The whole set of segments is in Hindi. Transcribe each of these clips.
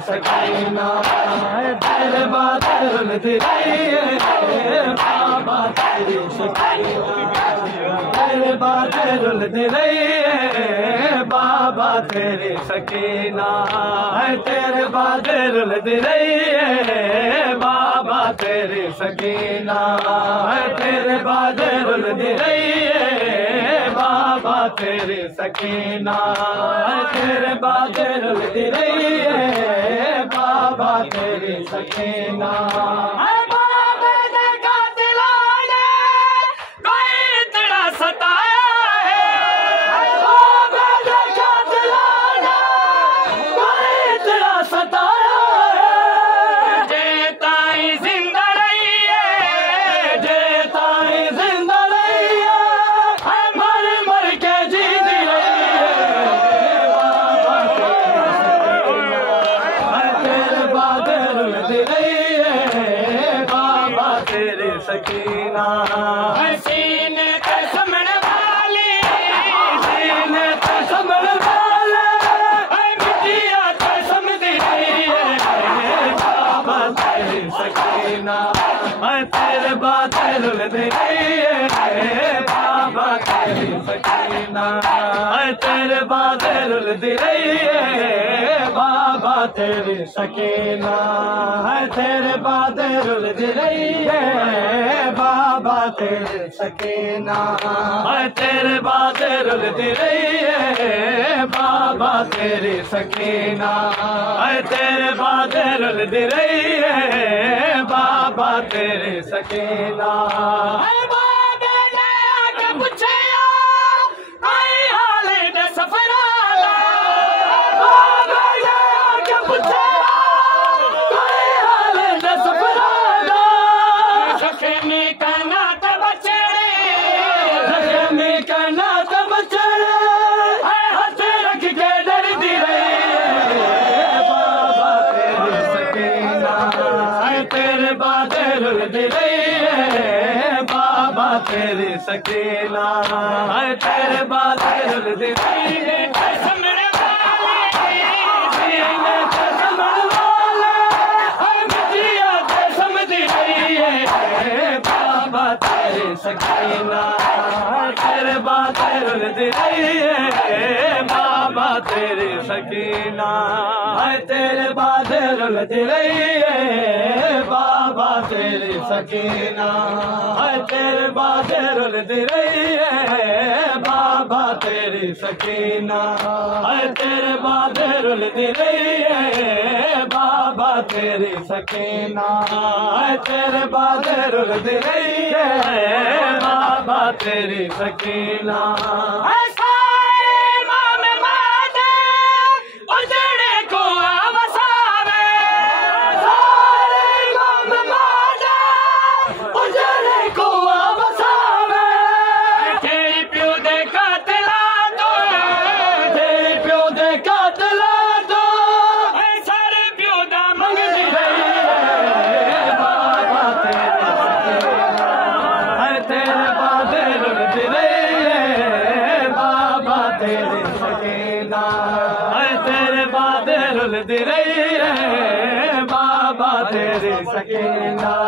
सकीना तेरे बादे रुलदी रही है बाबा तेरी सकीना तेरे बादे रुलदी रही है बाबा तेरी सकीना तेरे बादे रुलदी रही है बाबा तेरी सकीना तेरे बादे रुलदी रही है बाबा तेरी सकीना तेरे बादे रुलदी रही है बाबा तेरी सकीना सकीना सीने ते समण वाली सीने ते समण वाले मिट्टिया ते समझी रही है बाबा तेरी सकीना तेरे बादे रुलदी रही है बाबा तेरी सकीना तेरे बादे रुलदी रही है बाबा तेरी सकीना तेरे बादे रुलदी रही है बाबा तेरी सकीना तेरे बादे रुलदी रही है बाबा तेरी सकीना तेरे बादे रुलदी रही है बाबा तेरी सकीना तेरे बादे रुलदी रही है बाबा तेरी सकीना तेरे बादे रुलदी रही है समण वाले मिट्टिया ते समझी रही है बाबा तेरी सकीना तेरे बादे रुलदी रही है बाबा तेरी सकीना तेरे बादे रुलदी रही है बाबा तेरी सकीना तेरे बादे रुलदी रही है बाबा तेरी सकीना तेरे बादे रुलदी रही है बाबा तेरी सकीना तेरे बादे रुलदी रही है बाबा तेरी सकीना तेरे बादे रुलदी रही है बाबा तेरी सकीना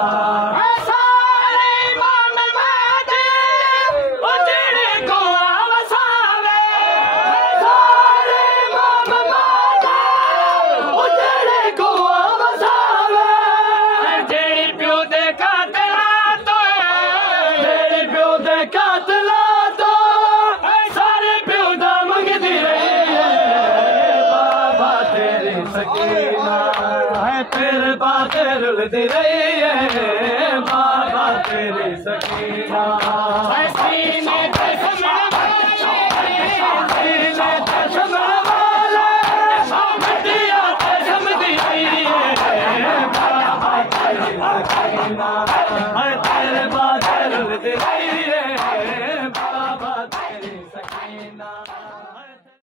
तेरे बादे रुलदी रही है बाबा तेरी सकीना